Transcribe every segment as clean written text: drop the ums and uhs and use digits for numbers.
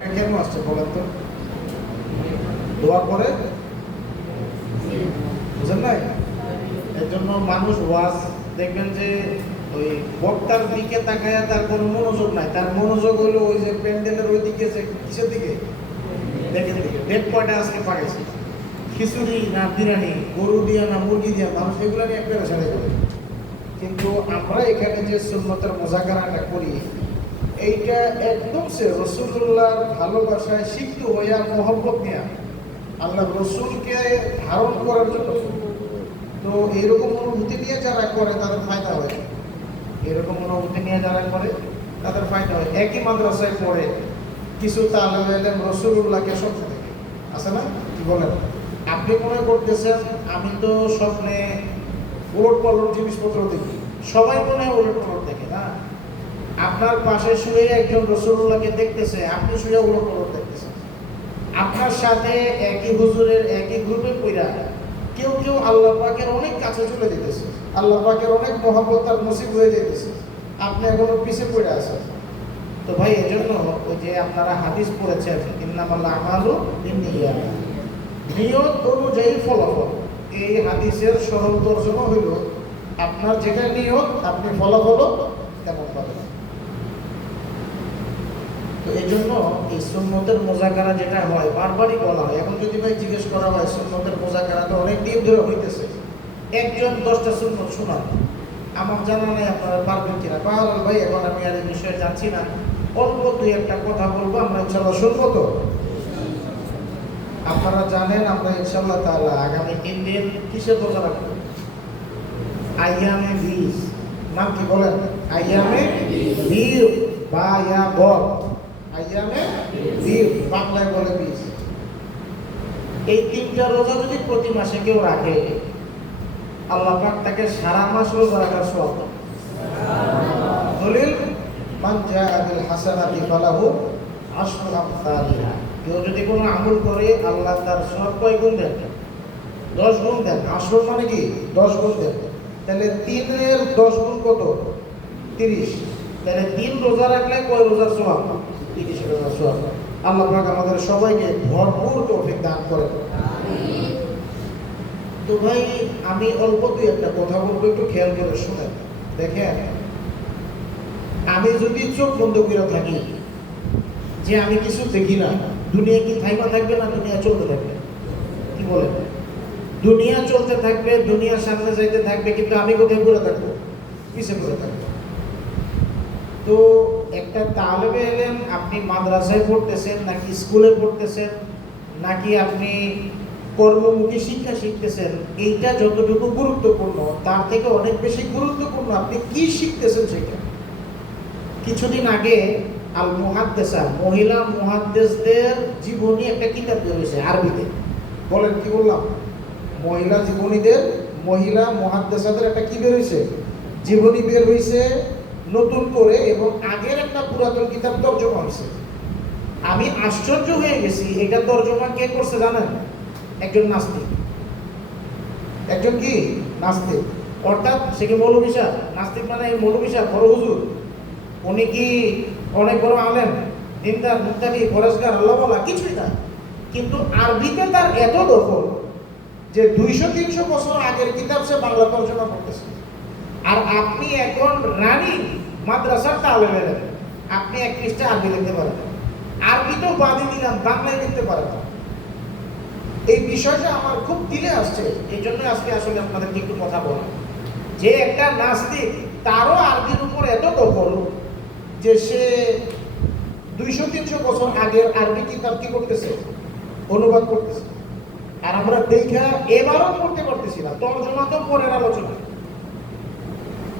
কেন আসছে বলেন তো? দোয়া করে বুঝেন নাই? এর জন্য মানুষ ওয়াজ দেখবেন যে ওই বক্তার দিকে তাকায় তার কোনো মনোযোগ নাই, তার মনোযোগ হলো ওই যে প্যান্ডেলের ওই দিকে, যে কিসের দিকে দেখে দিকে ডেট কয়টা আজকে পাইছে, খিচুড়ি না বিরিয়ানি, গরু দিয়া না মুরগি দিয়া, মানুষ এগুলো নিয়ে একটা সাড়ে করে। কিন্তু আমরা এখানে যে সুন্নতের মুযাকারাটা করি, এইটা একদম সে রাসূলুল্লাহর ভালোবাসায় সিক্ত হইয়া মহব্বত নিয়ে আল্লাহ রসুলকে ধারণ করার জন্য। তো এইরকম অনুভূতি নিয়ে যারা করে তাদের ফায়দা হয়, এরকম অনুভূতি নিয়ে যারা করে তাদের ফায়দা হয়। একই মাদ্রাসায় পড়ে কিছু তালেবে ইলম রাসূলুল্লাহকে স্বপ্ন দেখে, আছে না? কি বলেন? আপনি মনে করতেছেন আমি তো স্বপ্নে ওলট পালট জিনিসপত্র দেখি, সবাই মনে হয় ওলট পালট দেখে না। আপনার পাশে শুয়ে একজন রাসূলুল্লাহকে দেখতেছে, আপনি শুয়ে ওলট পালট দেখতেছেন। আপনার সাথে একই হুজুরের একই গ্রুপে পড়া কেউ কেউ আল্লাহ পাকের অনেক কাছে চলে যেতেছে, আল্লাহ পাকের অনেক মহব্বত তার নসিব হয়ে যেতেছে, আপনি এখনো পিছিয়ে পড়ে আছেন। তো ভাই এজন্য ওই যে আপনারা হাদিস পড়েছেন ইন্নামাল আমালু বিন্নিয়াত, নিয়ত অনুযায়ী ফলাফল। এই হাদিসের সরল তর্জমা হইল আপনার যেটা নিয়ত আপনি ফলাফলও তেমন পাবেন। তো এই জন্য এই সুন্নতের মুযাকারা যেটা হয় বারবারই বলা হয়। এখন যদি ভাই জিজ্ঞেস করা হয় সুন্নতের মুযাকারা তো অনেক দিন ধরে হইতেছে, একজন 10টা সুন্নত শোনান, আমার জানা নাই আপনারা পারবেন কিনা। পারল ভাই, এখন আমি আর এই বিষয়ে জানছি না, অল্প দুই একটা কথা বলবো, আমরা ইনশাল্লাহ শুনবো। তো আপনারা জানেন আমরা ইনশাল্লাহ তাআলা আগামী 3 দিন কিসের রোজা রাখবো? আইয়ামে বীজ। নাম কি বলেন? আইয়ামে বীজ বা ইয়া বর, আইয়ামে বীজ বাংলায় বলে বীজ। এই 3টা রোজা যদি প্রতি মাসে কেউ রাখে, আল্লাহ পাক তাকে সারা মাস রোজা রাখার সওয়াব দেন। দলিল মান জাআ বিল হাসানাতি ফালাহু আশরু আমসালিহা। কেউ যদি কোনো আমল করে আল্লাহ তার সওয়াব কয় গুণ দেন? 10 গুণ দেন। আশর মানে কি? 10 গুণ দেন। তাহলে 3 এর 10 গুণ কত? 30। তাহলে 3 রোজা রাখলে কয় রোজার সওয়াব? 30 রোজার সওয়াব। আল্লাহ পাক আমাদের সবাইকে ভরপুর তৌফিক দান করেন। আমিন। তো ভাই আমি অল্প দুই একটা কথা বলবো, একটু খেয়াল করে শুনেন। দেখেন, আমি যদি চোখ বন্ধ করে থাকি যে আমি কিছু দেখি না, দুনিয়া কি থাইমা থাকবে না দুনিয়া চলতে থাকবে? কি বলেন? দুনিয়া চলতে থাকবে, দুনিয়ার সামনে যাইতে থাকবে, কিন্তু আমি কোথায় পড়ে থাকবো? পিছে পড়ে থাকবো। তো একটা তালেবে ইলম আপনি মাদ্রাসায় পড়তেছেন নাকি স্কুলে পড়তেছেন নাকি আপনি কর্মমুখী শিক্ষা শিখতেছেন, এইটা যতটুকু গুরুত্বপূর্ণ তার থেকে অনেক বেশি গুরুত্বপূর্ণ আপনি কি শিখতেছেন সেটা। কিছুদিন আগে আল মুহাদ্দিসা, মহিলা মুহাদ্দিসদের জীবনী একটা কিতাব বের হয়েছে আরবিতে। বলেন কি বললাম? মহিলা জীবনীদের, মহিলা মুহাদ্দিসাদের একটা কি বের হয়েছে? জীবনী বের হয়েছে নতুন করে, এবং আগের একটা পুরাতন কিতাব তর্জমা হয়েছে। আমি আশ্চর্য হয়ে গেছি, এটা তর্জমা কে করছে জানেন? একজন নাস্তিক। একজন কি? নাস্তিক। অর্থাৎ সে কি মৌলবী সাহেব? নাস্তিক মানে মৌলবী সাহেব, বড় হুজুর। উনি কি অনেক বড় আলেম, দিনদার, মুত্তাকি, পরেশগার, আল্লাহ বলা? কিছুই না। কিন্তু আরবিতে তার এত দখল যে 200-300 বছর আগের কিতাব সে বাংলা তর্জমা করতেছে। আর আপনি এখন রানী মাদ্রাসার তালেবে ইলম, আপনি 1 পৃষ্ঠা আরবি লিখতে পারেন, আরবি তো বাদই দিলাম, বাংলায় লিখতে পারেন না। এই বিষয়টা আমার খুব দিলে আসছে, এই জন্য আজকে আসলে আপনাদেরকে একটু কথা বলা, যে একটা নাস্তিক তারও আরবির উপর এত দখল যে সে 200-300 বছর আগের আরবি কিতাব কি করতেছে? অনুবাদ করতেছে। আর আমরা দেখা এবারও পড়তে পারতেছি না, তর্জমা তো পরের আলোচনা।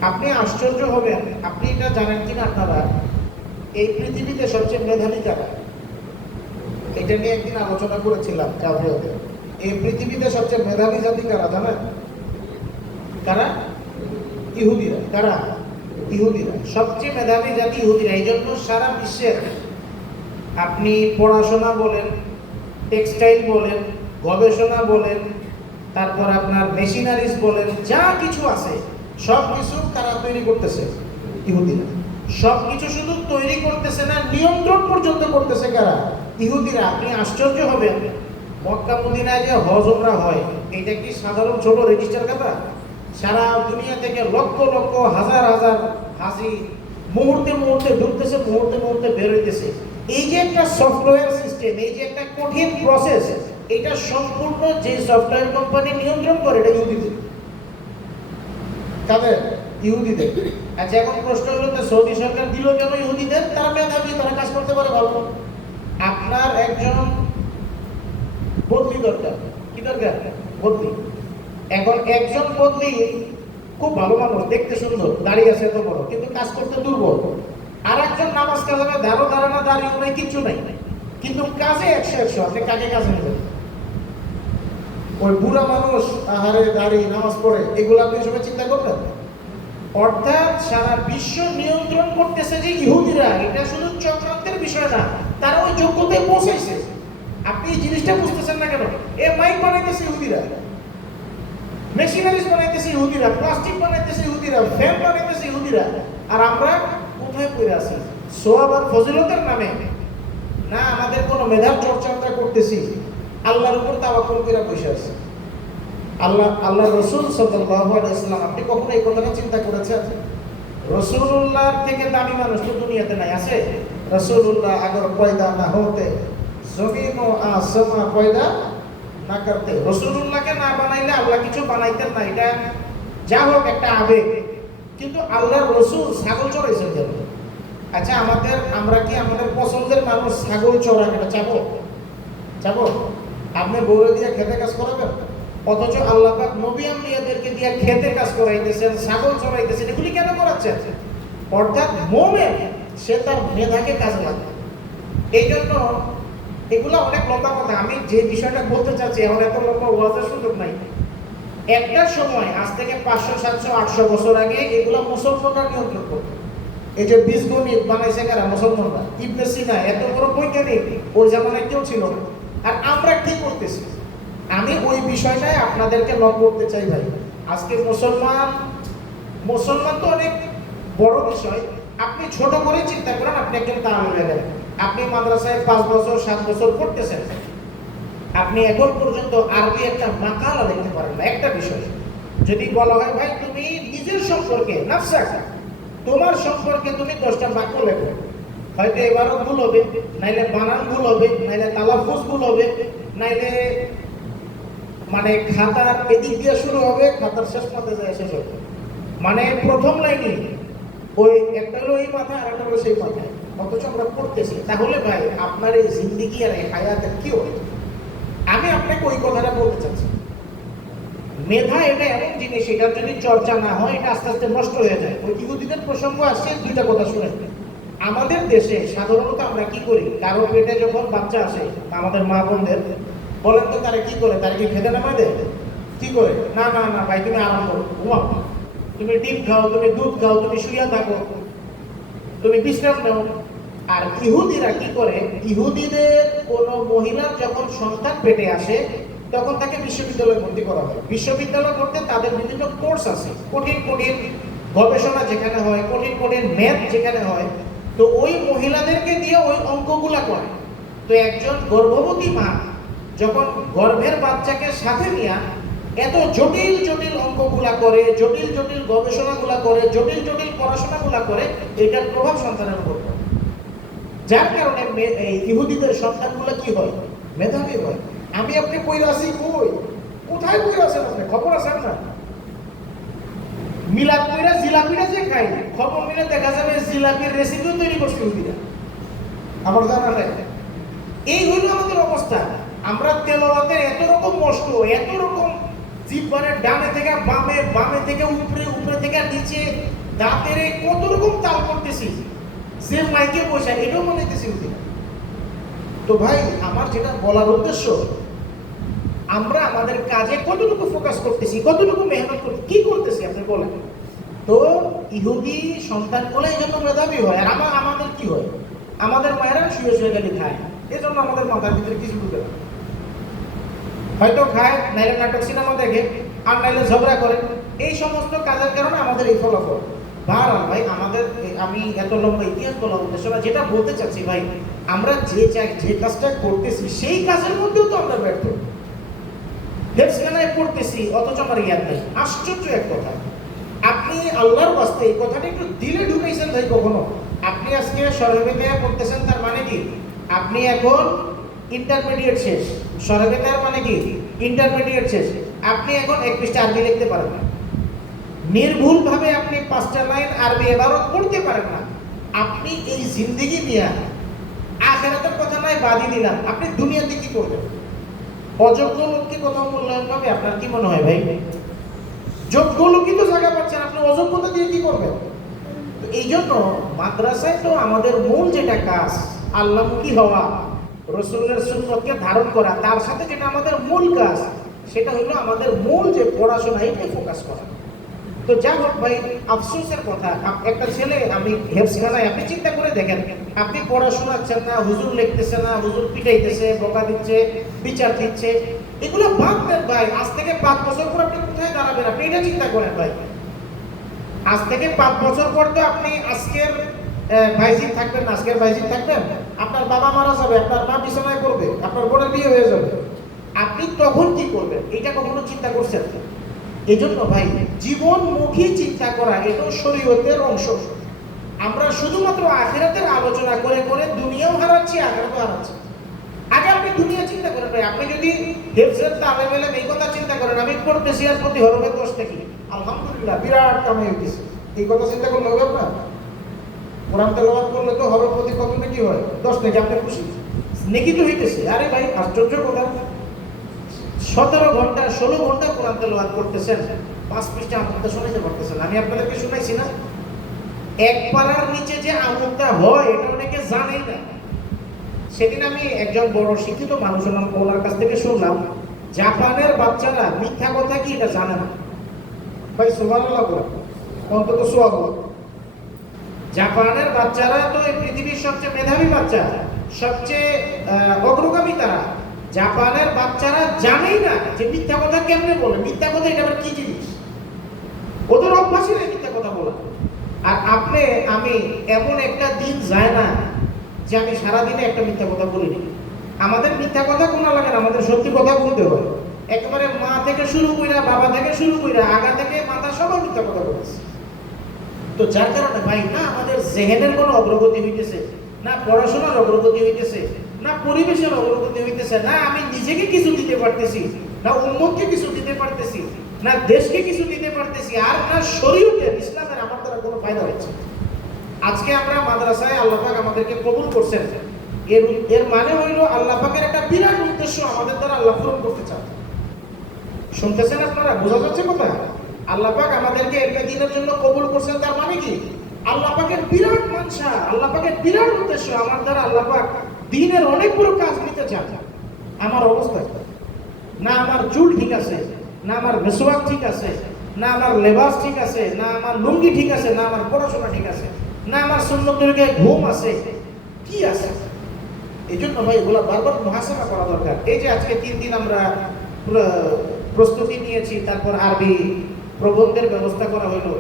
আপনি আশ্চর্য হবেন, আপনি এটা জানেন কিনা আপনারা, এই পৃথিবীতে সবচেয়ে মেধাবী কারা? এটা নিয়ে একদিন আলোচনা করেছিলাম কাউরিয়াতে। এই পৃথিবীতে সবচেয়ে মেধাবী জাতি কারা জানেন? কারা? ইহুদিরা। কারা? ইহুদিরা। সবচেয়ে মেধাবী জাতি ইহুদিরা। এই জন্য সারা বিশ্বের আপনি পড়াশোনা বলেন, টেক্সটাইল বলেন, গবেষণা বলেন, তারপর আপনার মেশিনারিজ বলেন, যা কিছু আছে সব কিছু তারা তৈরি করতেছে ইহুদিরা। সবকিছু শুধু তৈরি করতেছে না, নিয়ন্ত্রণ পর্যন্ত করতেছে কারা? ইহুদিরা। আপনি আশ্চর্য হবেন, মক্কা মদিনায় যে হজ উমরা হয়, এটা কি সাধারণ ছোট রেজিস্টার খাতা? সারা দুনিয়া থেকে লক্ষ লক্ষ হাজার হাজার হাজি মুহূর্তে মুহূর্তে ঢুকতেছে, মুহূর্তে মুহূর্তে বের হইতেছে। এই যে একটা সফটওয়্যার সিস্টেম, এই যে একটা কঠিন প্রসেস, এটা সম্পূর্ণ যে সফটওয়্যার কোম্পানি নিয়ন্ত্রণ করে, এটা ইহুদিদের। তাদের ইহুদিদের। আচ্ছা, এখন প্রশ্ন হলো, সৌদি সরকার দিল কেন ইহুদিদের? তারা মেধাবী, তারা কাজ করতে পারে ভালো। আপনার একজন বদলি দরকার। কি দরকার? বদলি। এখন একজন বদলি খুব ভালো মানুষ, দেখতে সুন্দর, দাঁড়িয়ে আছে এত বড়, কিন্তু কাজ করতে দুর্বল। আর একজন নামাজ কালামে ধারণা দাঁড়িয়ে নাই, কিচ্ছু নাই, কিন্তু কাজে 100 আপনি কাকে কাজে নেবেন? ওই বুড়া মানুষ, আহারে দাঁড়িয়ে নামাজ পড়ে, এগুলো আপনি সবাই চিন্তা করবেন? অর্থাৎ সারা বিশ্ব নিয়ন্ত্রণ করতেছে যে ইহুদিরা। এটা শুধু চক্রান্তের বিষয় না, তারা ওই যোগ্যতায় পৌঁছাইছে। আপনি এই জিনিসটা বুঝতেছেন না কেন? এ মাইক বানাইতেছে ইহুদিরা, মেশিনারিজ বানাইতেছে ইহুদিরা, প্লাস্টিক বানাইতেছে ইহুদিরা, ফ্যান বানাইতেছে ইহুদিরা। আর আমরা কোথায় পড়ে আছি? সোয়াব আর ফজিলতের নামে না আমাদের কোনো মেধার চর্চা আমরা করতেছি, আল্লাহর উপর তাওয়াক্কুল করে বসে আছি। আল্লাহ রসুল সাল্লাল্লাহু আলাইহি ওয়াসাল্লাম, আপনি কখনো এই কথাটা চিন্তা করেছেন? রসুলুল্লাহর থেকে দামি মানুষ তো দুনিয়াতে নাই, আছে? রসুলুল্লাহ আগর পয়দা না হতে জমিন ও আসমান পয়দা না করতে। রসুলুল্লাহকে না বানাইলে আল্লাহ কিছু বানাইতেন না। এটা যা হোক একটা আবেগ, কিন্তু আল্লাহর রসুল ছাগল চড়াইছেন কেন? আচ্ছা, আমরা কি আমাদের পছন্দের মানুষ ছাগল চড়ান, এটা চাবো? চাবো? আপনি বউরে দিয়ে খেতে কাজ করাবেন, অথচ আল্লাহ পাক নবী আম্বিয়াদেরকে দিয়ে খেতে কাজ করাইতেছেন, ছাগল চড়াইতেছেন। এগুলি কেন করাচ্ছেন? অর্থাৎ মুমিন সে তার মেধাকে কাজে লাগায়। এই জন্য এগুলো অনেক লম্বা কথা। আমি যে বিষয়টা বলতে চাচ্ছি, এখন এত লম্বা ওয়াজের সুযোগ নাই। একটা সময়, আজ থেকে 500, 700, 800 বছর আগে এগুলো মুসলমানরা নিয়ন্ত্রণ করত। এই যে বীজগণিত বানাইছে কারা? মুসলমানরা। ইবনে সিনা এত বড় বৈজ্ঞানিক ওই জামানায় কেউ ছিল না। আর আমরা কি করতেছি? আমি ওই বিষয়টাই আপনাদেরকে লক করতে চাই ভাই। আজকে মুসলমান তো অনেক বড় বিষয়। আপনি ছোট করে চিন্তা করেন, আপনি একজন তালিম ইলম, আপনি মাদ্রাসায় 5 বছর 7 বছর পড়তেছেন, আপনি এখন পর্যন্ত আরবি একটা মাকালা লিখতে পারেন না। একটা বিষয় যদি বলা হয়, ভাই তুমি নিজের সম্পর্কে, নাফসাক, তোমার সম্পর্কে তুমি 10টা বাক্য লেখো, হয়তো এবারও ভুল হবে, নাইলে বানান ভুল হবে, নাইলে তালাফুজ ভুল হবে, নাইলে মানে খাতার এদিক দিয়ে শুরু হবে, খাতার শেষ পথে যায় শেষ হবে। মানে প্রথম লাইনে ওই একটা হলো এই মাথায়, আর একটা হলো সেই মাথায়, অথচ আমরা পড়তেছি। তাহলে ভাই আপনার এই জিন্দিগি আর এই হায়াতের কি হবে? আমি আপনাকে ওই কথাটা বলতে চাচ্ছি। মেধা এটা এমন জিনিস, এটা যদি চর্চা না হয়, এটা আস্তে আস্তে নষ্ট হয়ে যায়। ওই ইহুদিদের প্রসঙ্গ আসছে, দুইটা কথা শুনেন। আমাদের দেশে সাধারণত আমরা কি করি? কারো পেটে যখন বাচ্চা আসে, আমাদের মা বোনদের বলেন তো, তারা কি করে? তারা কি খেতে নামায় দেয়? কি করে? না না না ভাই, তুমি আরাম করো, ঘুমাও, তুমি ডিম খাও, তুমি দুধ খাও, তুমি শুয়ে থাকো, তুমি বিশ্রাম নাও। আর ইহুদিরা কি করে? ইহুদিদের কোন মহিলার যখন সন্তান পেটে আসে, তখন তাকে বিশ্ববিদ্যালয়ে ভর্তি করা হয়। বিশ্ববিদ্যালয় করতে তাদের বিভিন্ন কোর্স আছে, কঠিন কঠিন গবেষণা যেখানে হয়, কঠিন কঠিন ম্যাথ যেখানে হয়, তো ওই মহিলাদেরকে দিয়ে ওই অঙ্কগুলা করে। তো একজন গর্ভবতী মা যখন গর্ভের বাচ্চাকে সাথে নিয়ে এত জটিল জটিল অঙ্কগুলা করে, জটিল জটিল গবেষণাগুলা করে, জটিল জটিল পড়াশোনাগুলা করে, এটার প্রভাব সন্তানের উপর পড়ে। যার কারণে ইহুদিদের সন্তানগুলো কি হয়? মেধাবী হয়। আমি আপনি কইরা আছি, কোথায় কইরা আছেন? আপনি খবর আছেন না? মিলাদ কইরা জিলাপিটা যে খাই, খবর মিলে দেখা যাবে জিলাপির রেসিপিও তৈরি করছে ইহুদিরা। আমার জানা নাই। এই হইল আমাদের অবস্থা। আমরা তেলাওয়াতের এত রকম মস্ত, এত রকম জিহ্বার ডানে থেকে বামে, বামে থেকে উপরে, উপরে থেকে নিচে, দাঁতের কত রকম তাল করতেছি, সে মাইকে বসে এটাও বানাইতেছি ইহুদিরা। তো ভাই, আমার যেটা বলার উদ্দেশ্য, আমরা আমাদের কাজে কতটুকু ফোকাস করতেছি, কতটুকু মেহনত করতেছি, কি করতেছি আপনি বলেন তো? ইহুদি সন্তানগুলো এই জন্য মেধাবী হয়। আর আমাদের কি হয়? আমাদের মায়েরা শুয়ে শুয়ে গেলে খায়, এই জন্য আমাদের মাথার ভিতরে কিছু ঢুকে না। হয়তো খায়, নাইলে নাটক সিনেমা দেখে, আর নাইলে ঝগড়া করে। এই সমস্ত কাজের কারণে আমাদের এই ফলাফল। বারবার ভাই আমাদের আমি এত লম্বা ইতিহাস বলা উদ্দেশ্য না, যেটা বলতে চাচ্ছি ভাই, আমরা যে কাজটা করতেছি সেই কাজের মধ্যেও তো আমরা ব্যর্থ। হেফজখানায় পড়তেছি অথচ আমার জ্ঞান নেই। আশ্চর্য এক কথা। আপনি আল্লাহর বাস্তে এই কথাটা একটু দিলে ঢুকাইছেন ভাই কখনো? আপনি আজকে সরবেতায়া পড়তেছেন, তার মানে কি আপনি এখন ইন্টারমিডিয়েট শেষ। সরবেতায়ার মানে কি ইন্টারমিডিয়েট শেষ। আপনি এখন 1 পৃষ্ঠা আরবি লিখতে পারেন না, নির্ভুলভাবে আপনি 5টা লাইন আরবি ইবারত পড়তে পারেন না। আপনি এই জিন্দেগি নিয়ে আখিরাতের কথা নাই বাদই দিলাম, আপনি দুনিয়াতে কি করবেন? অযোগ্য লোককে কোথাও মূল্যায়ন পাবে? আপনার কি মনে হয় ভাই? যোগ্য লোকই তো জায়গা পাচ্ছেন, আপনি অযোগ্যতা দিয়ে কি করবেন? এই জন্য মাদ্রাসায় তো আমাদের মূল যেটা কাজ, আল্লাহমুখী হওয়া, রাসূলের সুন্নতকে ধারণ করা, তার সাথে যেটা আমাদের মূল কাজ, সেটা হলো আমাদের মূল যে পড়াশোনা, এটাই ফোকাস করা। তো যা হোক ভাই, আফসোসের কথা, একটা ছেলে আমি হেফজখানায়, আপনি চিন্তা করে দেখেন, আপনি পড়াশোনাচ্ছেন না, হুজুর লিখতেছে না, হুজুর পিটাইতেছে, বকা দিচ্ছে, বিচার দিচ্ছে, এগুলো বাদ দেন ভাই। আজ থেকে 5 বছর পর আপনি কোথায় দাঁড়াবেন? আপনি এটা চিন্তা করেন ভাই। আজ থেকে 5 বছর পর তো আপনি আজকের ভাইজিন থাকবেন না, আজকের ভাইজিন থাকবেন, আপনার বাবা মারা যাবে, আপনার মা বিছানায় পড়বে, আপনার বোনের বিয়ে হয়ে যাবে, আপনি তখন কি করবেন? এটা কখনো চিন্তা করছেন? এই জন্য ভাই, জীবনমুখী চিন্তা করা এটাও শরীয়তের অংশ। আমরা শুধুমাত্র আখিরাতের আলোচনা করে করে দুনিয়াও হারাচ্ছি, আখিরাতও হারাচ্ছি। আগে আপনি দুনিয়া চিন্তা করেন ভাই। আপনি যদি হেফজের তালেব ইলম এই কথা চিন্তা করেন, আমি পড়তেছি আর প্রতি হরফে 10 টাকা, আলহামদুলিল্লাহ বিরাট কামাই হইতেছে, এই কথা চিন্তা করলে হবে না? কোরআন তেলাওয়াত করলে তো হরফ প্রতি কত নাকি হয়? 10 টাকা, আপনি খুশি, নেকি তো হইতেছে। আরে ভাই আশ্চর্য কথা, 17 ঘন্টা 16 ঘন্টা কোরআন তেলাওয়াত করতেছেন, 5 পৃষ্ঠা আমুকটা শোনাইতে পারতেছেন। আমি আপনাদেরকে শুনাইছি না? এক পারার নিচে যে আমুকটা হয় এটা অনেকে জানেই না। সেদিন আমি একজন বড় শিক্ষিত মানুষ হলাম, ওনার কাছ থেকে শুনলাম, জাপানের বাচ্চারা মিথ্যা কথা কি এটা জানে না। ভাই সুবহানাল্লাহ বলেন, অন্তত সুবহানাল্লাহ। জাপানের বাচ্চারা তো এই পৃথিবীর সবচেয়ে মেধাবী বাচ্চা, সবচেয়ে অগ্রগামী তারা। জাপানের বাচ্চারা জানেই না যে মিথ্যা কথা কেমনে বলে, মিথ্যা কথা এটা আবার কি জিনিস। ওদের অভ্যাসই নেই মিথ্যা কথা বলা। আর আপনি আমি এমন একটা দিন যায় না যে আমি সারাদিনে একটা মিথ্যা কথা বলিনি। আমাদের মিথ্যা কথা কোনা লাগে না, আমাদের সত্যি কথা বলতে হয়। একেবারে মা থেকে শুরু কইরা, বাবা থেকে শুরু কইরা, আগা থেকে মাথা সবার মিথ্যা কথা বলেছে। তো যার কারণে ভাই, না আমাদের জেহেনের কোনো অগ্রগতি হইতেছে, না পড়াশোনার অগ্রগতি হইতেছে, না পরিবেশের অগ্রগতি হইতেছে, না আমি নিজেকে কিছু দিতে পারতেছি, না উম্মতকে কিছু দিতে পারতেছি, না দেশকে কিছু দিতে পারতেছি, আর না শরীয়তের ইসলামের আমার দ্বারা কোনো ফায়দা হচ্ছে। আজকে আমরা মাদ্রাসায় আল্লাহ পাক আমাদেরকে কবুল করছেন, এর মানে হইল আল্লাহ পাকের একটা বিরাট উদ্দেশ্য আমাদের দ্বারা আল্লাহ পূরণ করতে চান। শুনতেছেন আপনারা? বোঝা যাচ্ছে কথা? আল্লাহ পাক আমাদেরকে একটা দিনের জন্য কবুল করছেন, তার মানে কি আল্লাহ পাকের বিরাট মানসা, আল্লাহ পাকের বিরাট উদ্দেশ্য, আমার দ্বারা আল্লাহ পাক দিনের অনেক বড় কাজ নিতে চান। আমার অবস্থা না, আমার চুল ঠিক আছে, না আমার মেসওয়াক ঠিক আছে, না আমার লেবাস ঠিক আছে, না আমার লুঙ্গি ঠিক আছে, না আমার পড়াশোনা ঠিক আছে, না আমার সুন্নতের গায়ে ঘুম আছে, কি আছে? এই জন্য ভাই এগুলো বারবার মুহাসাবা করা দরকার। এই যে আজকে 3 দিন আমরা প্রস্তুতি নিয়েছি, তারপর আরবি প্রবন্ধের ব্যবস্থা করা হইলো,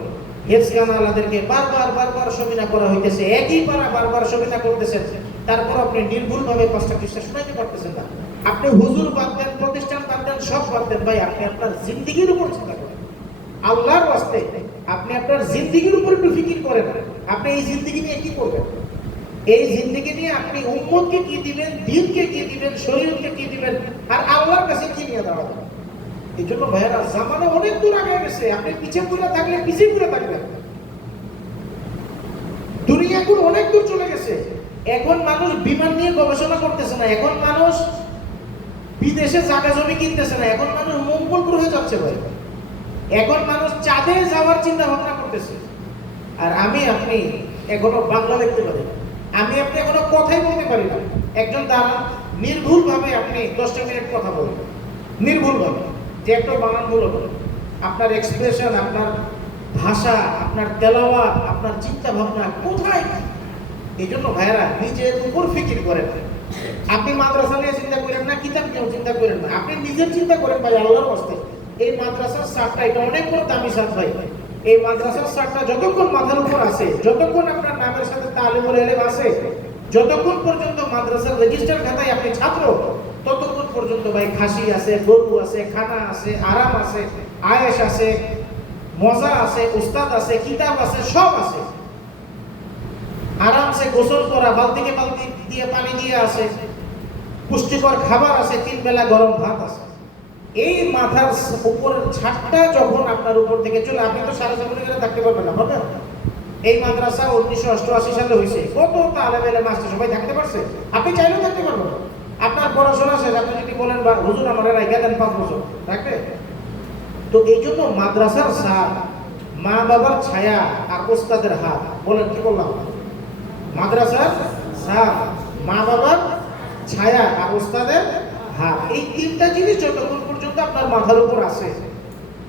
হেফজখানা আলাদেরকে বারবার সমিনা করা হইতেছে, একই পারা বারবার সমিনা করতেছেন, তারপর আপনি নির্ভুলভাবে 5টা পৃষ্ঠা শোনাইতে পারতেছেন না। আপনি হুজুর বাদ দেন, প্রতিষ্ঠান বাদ দেন, সব বাদ দেন ভাই, আপনি আপনার জিন্দেগির উপর চিন্তা করেন। আল্লাহর রাস্তে আপনি আপনার জিন্দেগির উপর একটু ফিকির করেন। আপনি এই জিন্দেগি নিয়ে কি করবেন? এই জিন্দেগি নিয়ে আপনি উম্মতকে কি দিবেন, দ্বীনকে কি দিবেন, শরীয়তকে কি দিবেন, আর আল্লাহর কাছে কি নিয়ে দাঁড়াবেন? এই জন্য ভাইয়েরা, জামানা অনেক দূর আগে গেছে, আপনি পিছিয়ে পড়ে থাকলে পিছিয়ে পড়ে থাকবেন। দুনিয়া এখন অনেক দূর চলে গেছে। এখন মানুষ বিমান নিয়ে গবেষণা করতেছে না, এখন মানুষ বিদেশে জায়গা জমি কিনতেছে না, এখন মানুষ মঙ্গল গ্রহে যাচ্ছে ভাই, এখন মানুষ চাঁদে যাওয়ার চিন্তা ভাবনা করতেছে। আর আমি আপনি এখনো বাংলা লিখতে পারি না, আমি আপনি এখনো কথাই বলতে পারি না। একজন দ্বারা নির্ভুলভাবে আপনি 10টা মিনিট কথা বলবেন, নির্ভুলভাবে, যে একটা বানান ভুল হবে, আপনার এক্সপ্রেশন, আপনার ভাষা, আপনার তেলাওয়াত, আপনার চিন্তা ভাবনা কোথায়? এই জন্য ভাইরা নিজের উপর ফিকির করেন। আপনি মাদ্রাসা নিয়ে চিন্তা করেন না, কিতাব নিয়েও চিন্তা করেন না, আপনি নিজের চিন্তা করেন ভাই আল্লাহর রাস্তায়। এই মাদ্রাসার ছাদটা এটা অনেক বড় দামি ছাদ ভাই, এই মাদ্রাসার ছাদটা যতক্ষণ মাথার উপর আছে, যতক্ষণ আপনার নামের সাথে তালিমুল ইলম আছে, যতক্ষণ পর্যন্ত মাদ্রাসার রেজিস্টার খাতায় আপনি ছাত্র, ততক্ষণ পর্যন্ত ভাই খাসি আছে, গরু আছে, খানা আছে, আরাম আছে, আয়েশ আছে, মজা আছে, উস্তাদ আছে, কিতাব আছে, সব আছে। আরামসে গোসল করা, বালতিকে বালতি দিয়ে পানি দিয়ে আছে, পুষ্টিকর খাবার আছে, 3 বেলা গরম ভাত আছে। এই মাথার উপরের ছাদটা যখন আপনার উপর থেকে চলে, আপনি তো সারা জীবনে গেলে থাকতে পারবেন না, পারবেন? এই মাদ্রাসা 1988 সালে হয়েছে, কত তালেব ইলম মাস্টার সবাই থাকতে পারছে? আপনি চাইলেও থাকতে পারবেন না। আপনার পড়াশোনা শেষ, আপনি যদি বলেন বা হুজুর আমার রাইখা দেন 5 বছর, থাকবে? তো এই জন্য মাদ্রাসার ছাদ, মা বাবার ছায়া আর ওস্তাদের হাত। বলেন কি বললাম? মাদ্রাসার ছাদ, মা বাবার ছায়া আর ওস্তাদের হাত, এই 3টা জিনিস যতক্ষণ পর্যন্ত আপনার মাথার উপর আছে,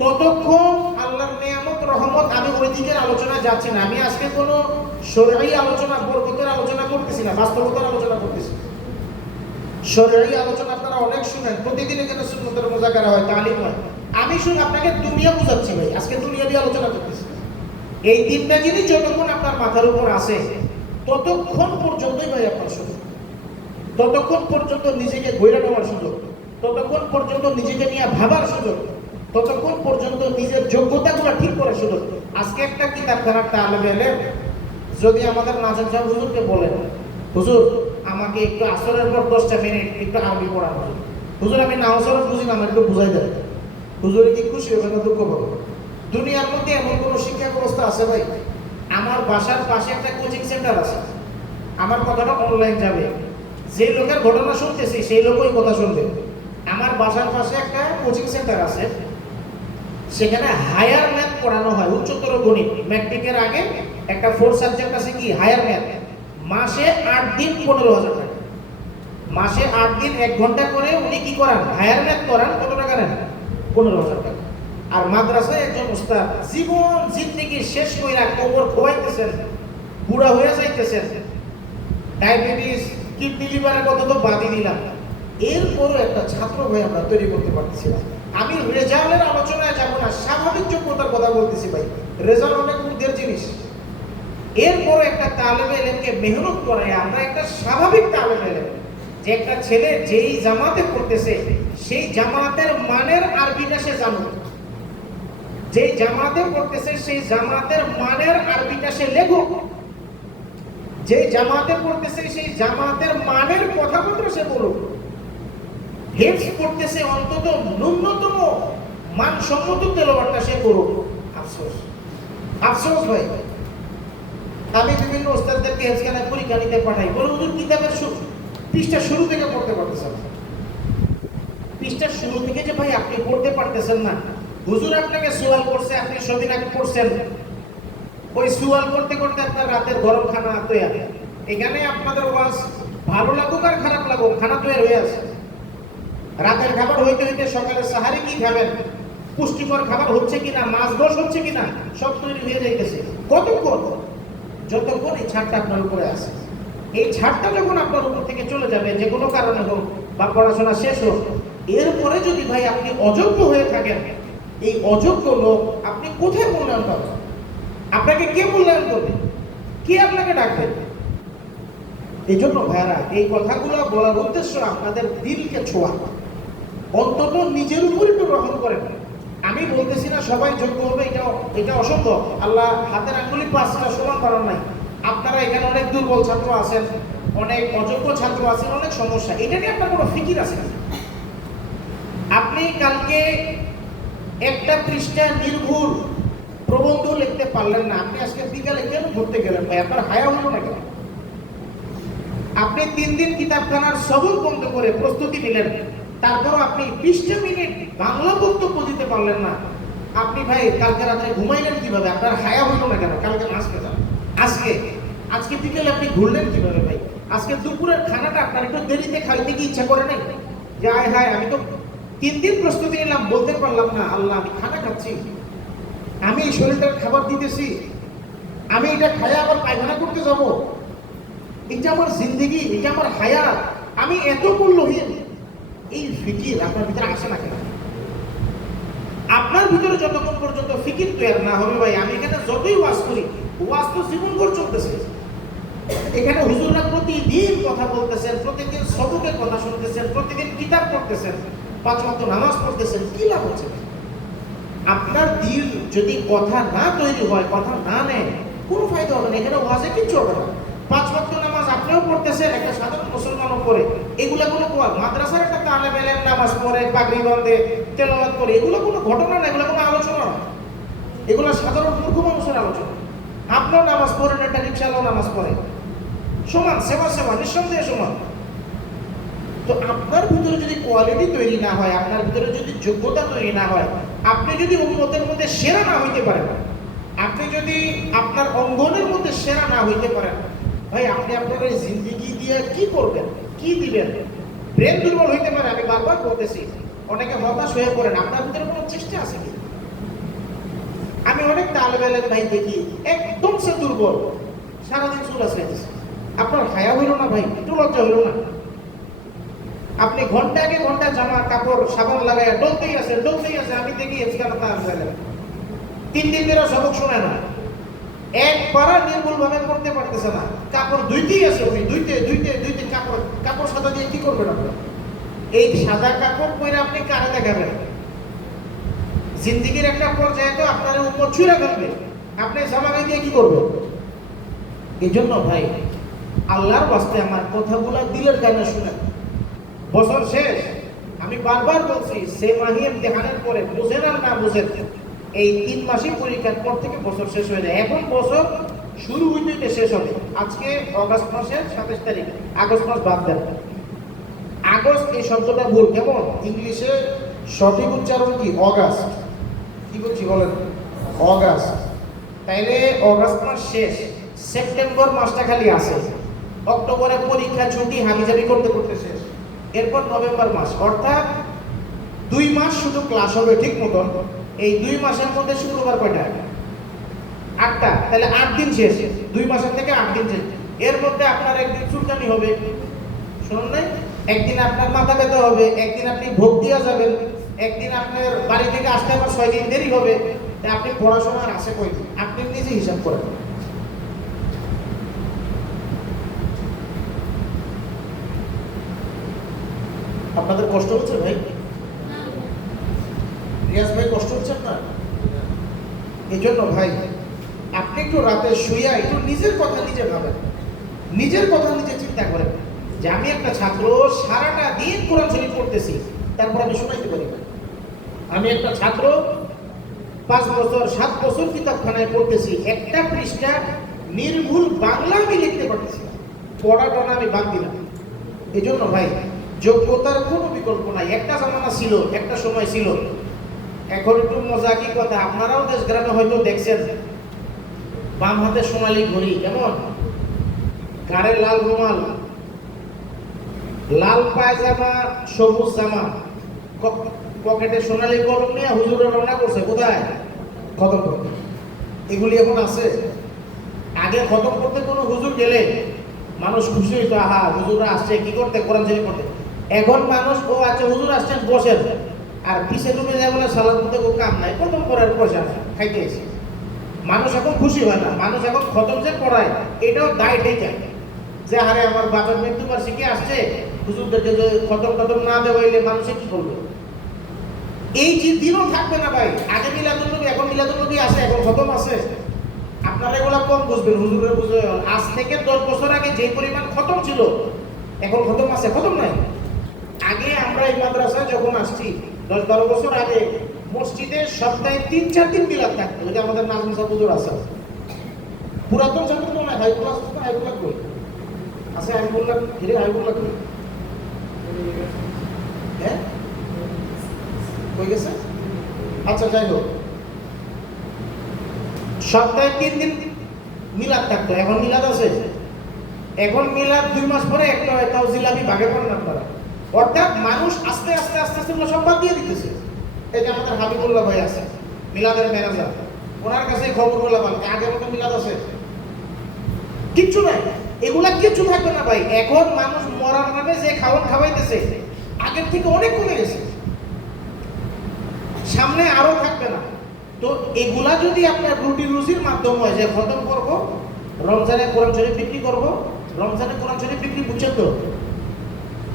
ততক্ষণ আল্লাহর নিয়ামত রহমত। আমি ওই দিকের আলোচনায় যাচ্ছি না, আমি আজকে কোনো শরঈ আলোচনা, বরকতের আলোচনা করতেছি না, বাস্তবতার আলোচনা করতেছি। শরঈ আলোচনা আপনারা অনেক শুনেন, প্রতিদিন এখানে সুন্নতের মুযাকারা হয়, তালিম হয়। আমি শুনে আপনাকে দুনিয়া বুঝাচ্ছি ভাই, আজকে দুনিয়া নিয়ে আলোচনা করতেছি। এই 3টা জিনিস যতক্ষণ আপনার মাথার উপর আছে, ততক্ষণ পর্যন্তই ভাই আপনার সুযোগ, ততক্ষণ পর্যন্ত নিজেকে গইরা নেওয়ার সুযোগ, ততক্ষণ পর্যন্ত নিজেকে নিয়ে ভাবার সুযোগ, ততক্ষণ পর্যন্ত নিজের যোগ্যতাগুলো ঠিক করার সুযোগ। আজকে একটা কিতাবখানার তালেব ইলম যদি আমাদের নাজিম সাহেব হুজুরকে বলেন, হুজুর আমাকে একটু আসরের পর 10টা মিনিট একটু আরবি পড়ানো, হুজুর আমি নাওসরফ বুঝি না, আমার একটু বুঝাই দেন, হুজুরে কি খুশি হবে না দুঃখ পাবে? দুনিয়ার মধ্যে এমন কোনো শিক্ষা ব্যবস্থা আছে ভাই? আমার বাসার পাশে একটা কোচিং সেন্টার আছে, আমার কথাটা অনলাইন যাবে, যে লোকের ঘটনা শুনতেছি সেই লোক ওই কথা শুনবে। আমার বাসার পাশে একটা কোচিং সেন্টার আছে, সেখানে হায়ার ম্যাথ পড়ানো হয়, উচ্চতর গণিত। ম্যাট্রিকের আগে একটা 4 সাবজেক্ট আছে কি হায়ার ম্যাথ। মাসে 8 দিন 15,000 টাকা, মাসে 8 দিন 1 ঘন্টা করে উনি কি করান? হায়ার ম্যাথ করান। কত টাকা নেন? 15,000 টাকা। আর মাদ্রাসায় একজন উস্তাদ জীবন জিন্দেগি শেষ কইরা কোমর খোয়াইতেছেন, বুড়া হয়ে যাইতেছেন, ডায়াবেটিস, কিডনি লিভারের কথা তো বাদই দিলাম, এরপরও একটা ছাত্র ভাই আমরা তৈরি করতে পারতেছি না। আমি রেজাল্টের আলোচনায় যাব না, স্বাভাবিক যোগ্যতার কথা বলতেছি ভাই, রেজাল্ট অনেক ঊর্ধ্বের জিনিস। এরপরে একটা তালেবে ইলমকে মেহনত করায় আমরা একটা স্বাভাবিক তালেবে ইলম, যে একটা ছেলে যেই জামাতে পড়তেছে সেই জামাতের মানের আরবিটা সে জানুক, যে জামাতে পড়তেছে সেই জামাতের মানের আরবিটা সে লেখুক, যে জামাতে পড়তেছে সেই জামাতের মানের কথাবার্তা সে বলুক, হেফজ পড়তেছে অন্তত ন্যূনতম মানসম্মত তেলাওয়াতটা সে করুক। আফসোস, আফসোস ভাই, আমি বিভিন্ন ওস্তাদদেরকে হেফজখানায় পরীক্ষা নিতে পাঠাই, বলে হুজুর কিতাবের পৃষ্ঠা শুরু থেকে পড়তে পারতেছেন, পৃষ্ঠা শুরু থেকে যে ভাই আপনি পড়তে পারতেছেন না, হুজুর আপনাকে সুয়াল করছে, আপনি সদিন আগে পড়ছেন, ওই সুয়াল করতে করতে আপনার রাতের গরম খানা তৈরি। এখানে আপনাদের ওয়াজ ভালো লাগুক আর খারাপ লাগুক, খানা তৈরি হয়ে আছে। রাতের খাবার হইতে হইতে সকালে সাহারি কি খাবেন, পুষ্টিকর খাবার হচ্ছে কিনা, মাছ গোশ হচ্ছে কিনা, সব তৈরি হয়ে যাইতেছে। কতক্ষণ? যতক্ষণ এই ছাদটা আপনার উপরে আছে। এই ছাদটা যখন আপনার উপর থেকে চলে যাবে, যে কোনো কারণে হোক বা পড়াশোনা শেষ হোক, এরপরে যদি ভাই আপনি অযোগ্য হয়ে থাকেন, এই অযোগ্য লোক আপনি কোথায় মূল্যায়ন পাবেন? আপনাকে কে মূল্যায়ন করবে? কে আপনাকে ডাকবে? এই জন্য ভাইরা এই কথাগুলো বলার উদ্দেশ্য আপনাদের দিলকে ছোঁয়া, অন্তত নিজের উপর একটু গ্রহণ করেন। আমি বলতেছি না সবাই যোগ্য হবে, এটা অসম্ভব। আল্লাহ হাতের আঙ্গুলি 5টা সমান বানান নাই। আপনারা এখানে অনেক দুর্বল ছাত্র আছেন, অনেক অযোগ্য ছাত্র আছেন, অনেক সমস্যা, এটা নিয়ে আপনার কোনো ফিকির আছে না। আপনি কালকে একটা পৃষ্ঠা নির্ভুল প্রবন্ধ লিখতে পারলেন না, আপনি আজকে বিকালে কেন ঘুরতে গেলেন ভাই? আপনার হায়া হলো না কেন? আপনি 3 দিন কিতাবখানার সবল বন্ধ করে প্রস্তুতি নিলেন, তারপর আপনি 20 মিনিট বাংলা বক্তব্য দিতে পারলেন না, আপনি ভাই কালকে রাত্রে ঘুমাইলেন কিভাবে? আপনার হায়া হলো না কেন? কালকে আজকে যান, আজকে বিকেলে আপনি ঘুরলেন কিভাবে ভাই? আজকে দুপুরের খানাটা আপনার একটু দেরিতে খাইতে কি ইচ্ছা করে নাই? যে আয় হায় আমি তো 3 দিন প্রস্তুতি নিলাম, বলতে পারলাম না আল্লাহ আমি খানা খাচ্ছি, আমি এই শরীরটার খাবার দিতেছি, আমি এটা খায়া আবার পায়খানা করতে যাব, এটা আমার জিন্দেগি, এটা আমার হায়াত, আমি এত মূল্যহীন। এই ফিকির আপনার ভিতরে আসে না কেন? আপনার ভিতরে যতক্ষণ পর্যন্ত ফিকির তৈরি না হবে ভাই, আমি এখানে যতই ওয়াজ করি, ওয়াজ তো জীবন ভর চলতেছে। এখানে হুজুররা প্রতিদিন কথা বলতেছেন, প্রতিদিন সবকের কথা শুনতেছেন, প্রতিদিন কিতাব পড়তেছেন, 5 ওয়াক্ত নামাজ পড়তেছেন, কি লাভ হচ্ছে? আপনার দিল যদি কথা না তৈরি হয়, কথা না নেয়, কোনো ফায়দা হবে না। এখানে ওয়াজে কিচ্ছু হবে না। 5 ওয়াক্ত নামাজ আপনিও পড়তেছেন, একটা সাধারণ মুসলমানও পড়ে, এগুলা কোনো মাদ্রাসার একটা তালেব ইলম নামাজ পড়ে, পাগড়ি বাঁধে, তেলাওয়াত করে, এগুলো কোনো ঘটনা না, এগুলো কোনো আলোচনা না, এগুলো সাধারণ মূর্খ মানুষের আলোচনা। আপনিও নামাজ পড়েন, একটা রিকশাওয়ালাও নামাজ পড়ে, সমান, সেবা নিঃসন্দেহে সমান। তো আপনার ভিতরে যদি কোয়ালিটি তৈরি না হয়, আপনার ভিতরে যদি যোগ্যতা তৈরি না হয়, আপনি যদি উম্মতের মধ্যে সেরা না হইতে পারেন, আপনি যদি আপনার অঙ্গনের মধ্যে সেরা না হইতে পারেন, ভাই আপনি আপনার এই জিন্দেগি দিয়ে কি করবেন, কি দিবেন? ব্রেন দুর্বল হইতে পারে, আমি বারবার বলতেছি। অনেকে হতাশ হয়ে পড়েন, আপনার ভিতরে কোনো চেষ্টা আছে কি? আমি অনেক তালেব ইলম ভাই দেখি একদম সে দুর্বল, সারাদিন চুল আছড়াইতেছে। আপনার হায়া হইল না ভাই? একটু লজ্জা হইল না? আপনি ঘন্টাকে ঘন্টা জামা কাপড় সাবান লাগায় ডলতেই আছে। আমি দেখি 3 দিন ধরে সবক শোনে না, একবারও নির্ভুল ভাবে পড়তে পারতেছে না, কাপড় ধুইতেই আছে, উনি ধুইতে কাপড় সাদা দিয়ে কি করবেন আপনি? এই সাদা কাপড় পরে আপনি কারে দেখাবেন? জিন্দেগির একটা পর্যায়ে তো আপনার উপর ছুঁড়ে ফেলবে, আপনি জামা গায়ে দিয়ে কি করবেন? এই জন্য ভাই, আল্লাহর বাস্তে আমার কথাগুলা দিলের কানে শুনেন। বছর শেষ, আমি বারবার বলছি, সে মাহি ইমতিহানের পরে বুঝেন আর না বুঝেন, এই 3 মাসই পরীক্ষার পর থেকে বছর শেষ হয়ে যায়। এখন বছর শুরু হইতে শেষ হবে। আজকে অগাস্ট মাসের 27 তারিখ, আগস্ট মাস বাদ দেন। আগস্ট এই শব্দটা ভুল, কেমন? ইংলিশে সঠিক উচ্চারণ কি? অগাস্ট। কি বলছি বলেন? অগাস্ট। তাইলে অগাস্ট মাস শেষ, সেপ্টেম্বর মাসটা খালি আছে, অক্টোবরে পরীক্ষা ছুটি হাবিজাবি করতে করতে শেষ, এরপর নভেম্বর মাস, অর্থাৎ 2 মাস শুধু ক্লাস হবে ঠিক মতন। এই 2 মাসের মধ্যে শুক্রবার কয়টা? 8টা, তাহলে 8 দিন শেষ। 2 মাসের থেকে 8 দিন শেষ। এর মধ্যে আপনার একদিন চুলকানি হবে, শুনুন নাই? একদিন আপনার মাথা ব্যথা হবে, একদিন আপনি ভোগ দিয়া যাবেন, একদিন আপনার বাড়ি থেকে আসতে আবার 6 দিন দেরি হবে। আপনি পড়াশোনার আছে কয়দিন? আপনি নিজে হিসাব করেন। আপনাদের কষ্ট হচ্ছে ভাই? রিয়াজ ভাই কষ্ট হচ্ছে আপনার? এই জন্য ভাই, আপনি একটু রাতে শুইয়া একটু নিজের কথা নিজে ভাবেন, নিজের কথা নিজে চিন্তা করেন যে আমি একটা ছাত্র, সারাটা দিন কোরআন শরীফ পড়তেছি, তারপর আমি শোনাইতে পারি না। আমি একটা ছাত্র, 5 বছর 7 বছর কিতাবখানায় পড়তেছি, একটা পৃষ্ঠা নির্ভুল বাংলা আমি লিখতে পারতেছি না, পড়াটা আমি বাদ দিলাম। এই জন্য ভাই, যোগ্যতার কোনো বিকল্প নাই। একটা জামানা ছিল, একটা সময় ছিল, এখন একটু মজাকি কথা, আপনারাও দেশ গ্রামে হয়তো দেখছেন, বাম হাতে সোনালী ঘড়ি, কেমন? গাড়ে লাল রুমাল, লাল পায়জামা, সবুজ জামা, পকেটে সোনালী কলম নিয়ে হুজুরে রওনা করছে কোথায়? খতম করতে। এগুলি এখন আছে? আগে খতম করতে কোনো হুজুর গেলে মানুষ খুশি হইতো, আহা হুজুররা আসছে, কি করতে? কোরআন শরীফ পড়তে। এখন মানুষ, ও আচ্ছা হুজুর আসছেন, বসেন, আর পিছে ডুবে যায় বলে সালাদ করতে কোনো কাম নাই, খতম করার পয়সা নাই, খাইতে এসে। মানুষ এখন খুশি হয় না, মানুষ এখন খতম যে পড়ায় এটাও দায় ঠেকে যে আরে আমার বাবার মৃত্যুবার্ষিকী আসছে, হুজুরদেরকে যে খতম না দেওয়াইলে মানুষে কি করবে? এই যে দিনও থাকবে না ভাই। আগে মিলাদুন্নবী, এখন মিলাদুন্নবী আছে, এখন খতম আছে। আপনারা এগুলা কম বুঝবেন, হুজুরের বুঝবে। আজ থেকে 10 বছর আগে যে পরিমাণ খতম ছিল, এখন খতম আছে? খতম নাই। আগে আমরা এই মাদ্রাসায় যখন আসছি 10-12 বছর আগে, মসজিদে সপ্তাহে 3-4 দিন মিলাদ থাকতো। ওই যে আমাদের নাজমুল সাহেব হুজুর আছে, পুরাতন ছাত্র তো না, হাইবুল্লাহ কই আছে? হাইবুল্লাহ কই? হ্যাঁ, কই গেছে? আচ্ছা, যাই হোক, সপ্তাহে 3 দিন মিলাদ থাকতো। এখন মিলাদ আছে? এখন মিলাদ 2 মাস পরে একটা হয়, তাও জিলাপি ভাগে পড়েন আপনারা। অর্থাৎ মানুষ আস্তে আস্তে সব বাদ দিয়ে দিতেছে। এই যে আমাদের হাবিবুল্লাহ ভাই আছে, মিলাদের ম্যানেজার, ওনার কাছে খবরগুলো পান, আগের মতো মিলাদ আছে? কিচ্ছু নাই, এগুলা কিচ্ছু থাকবে না ভাই। এখন মানুষ মরার নামে যে খাওয়াইতেছে, আগের থেকে অনেক কমে গেছে। সামনে আরো থাকবে না। তো এগুলা যদি আপনার রুটি রুজির মাধ্যম হয় যে খতম করব, রমজানে কোরআন শরীফ বিক্রি করব, রমজানে কোরআন শরীফ বিক্রি বুঝছেন তো?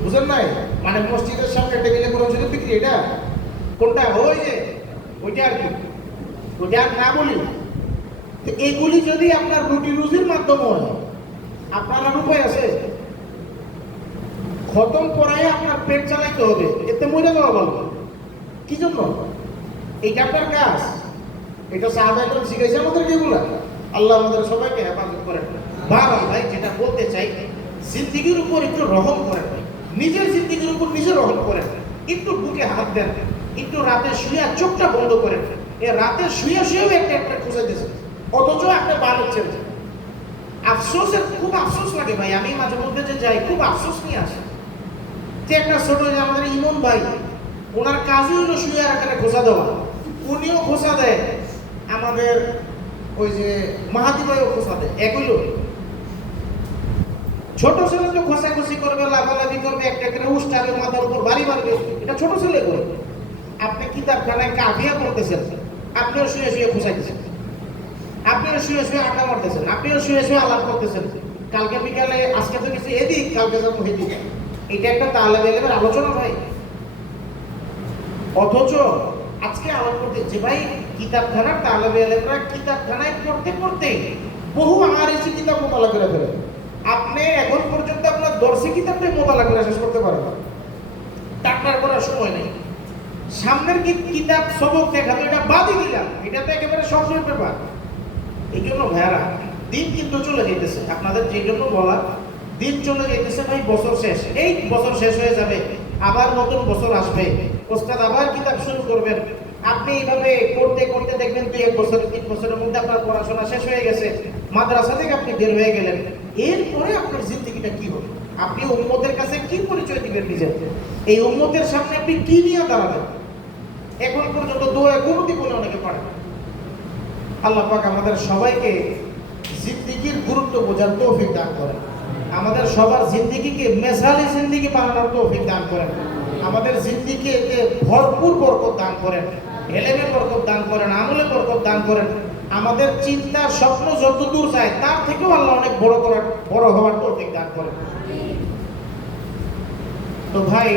বুঝেন নাই? মানে মসজিদের সামনে টেবিলে কোরআন শরীফ বিক্রি, এটা কোনটা? ওই যে ওইটা আর কি, ওইটা আর না বলি। তো এগুলি যদি আপনার রুটি রুজির মাধ্যম হয়, আপনার আর উপায় আছে? খতম করাই আপনার পেট চালাইতে হবে, এতে মরে যাওয়া বলবো কি জন্য? এইটা আপনার কাজ। এটা সাহাবায়ে কেরাম শিখাইছে আমাদেরকে এগুলা। আল্লাহ আমাদের সবাইকে হেফাজত করেন। বাবা ভাই, যেটা বলতে চাই, জিন্দেগির উপর একটু রহম করেন, নিজের জিন্দেগির উপর নিজে রহম করেন। একটু বুকে হাত দেন, একটু রাতে শুয়ে চোখটা বন্ধ করেন। এ রাতে শুয়ে শুয়েও একটা একটা খুঁজে দিয়েছেন, অথচ আপনি বার হচ্ছেন। আফসোসের খুব আফসোস লাগে ভাই, আমি মাঝে মধ্যে যে যাই খুব আফসোস নিয়ে আসে যে একটা ছোট যে আমাদের ইমন ভাই, ওনার কাজই হলো শুয়ে আর একটা খোঁজা দেওয়া। উনিও খোঁজা দেয়, আমাদের ওই যে মাহাদি ভাইও খোঁজা দেয়, একই লোক। ছোট ছেলে তো খোঁচাখুচি করবে, লাফালাফি করবে, একটা করে উষ্টাবে, মাথার উপর বাড়ি মারবে, এটা ছোট ছেলে করবে। আপনি কিতাবখানায় কাফিয়া পড়তেছেন, আপনিও শুয়ে শুয়ে খোঁচাইতেছেন, আপনিও শুয়ে শুয়ে আড্ডা মারতেছেন, আপনিও শুয়ে শুয়ে আলাপ করতেছেন। কালকে বিকালে আজকে তো কিছু এদিক, কালকে যাবো এদিক। এটা একটা তালেবে ইলমের আলোচনা ভাই। অথচ আজকে আলাপ করতে যে ভাই, কিতাবখানার তালেবে ইলমরা কিতাবখানায় পড়তে পড়তে বহু আরএসি কিতাব মোতালা করে ফেলে। আপনি এখন পর্যন্ত আপনার দর্শী কিতাবটাই মোতালা করে শেষ করতে পারেন না, টাকরার করার সময় নেই। সামনের কিতাব সবক দেখাবে, এটা বাদই দিলাম, এটা তো একেবারে স্বপ্নের ব্যাপার। এই জন্য ভাইয়ারা, দিন কিন্তু চলে যেতেছে, আপনাদের যে জন্য বলা, দিন চলে যেতেছে ভাই। বছর শেষ, এই বছর শেষ হয়ে যাবে, আবার নতুন বছর আসবে, ওস্তাদ আবার কিতাব শুরু করবেন। আপনি এইভাবে করতে করতে দেখবেন 2-1 বছর 3 বছরের মধ্যে আপনার পড়াশোনা শেষ হয়ে গেছে, মাদ্রাসা থেকে আপনি বের হয়ে গেলেন। এরপরে আপনার জিন্দেগিটা কি হবে? আপনি উম্মতের কাছে কি পরিচয় দিবেন নিজের? এই উম্মতের সামনে আপনি কি নিয়ে দাঁড়াবেন? এখন পর্যন্ত দোয়া কোনোদিন বলে অনেকে পারে না। আল্লাহ পাক আমাদের সবাইকে জিন্দেগির গুরুত্ব বোঝার তৌফিক দান করেন, আমাদের সবার জিন্দেগিকে মেসালি জিন্দেগি বানানোর তৌফিক দান করেন, আমাদের জিন্দেগিতে ভরপুর বরকত দান করেন, এলেমে বরকত দান করেন, আমলে বরকত দান করেন। আমাদের চিন্তা স্বপ্ন যত দূর যায় তার থেকেও আল্লাহ অনেক বড় হওয়ার তৌফিক দান করেন। তো ভাই,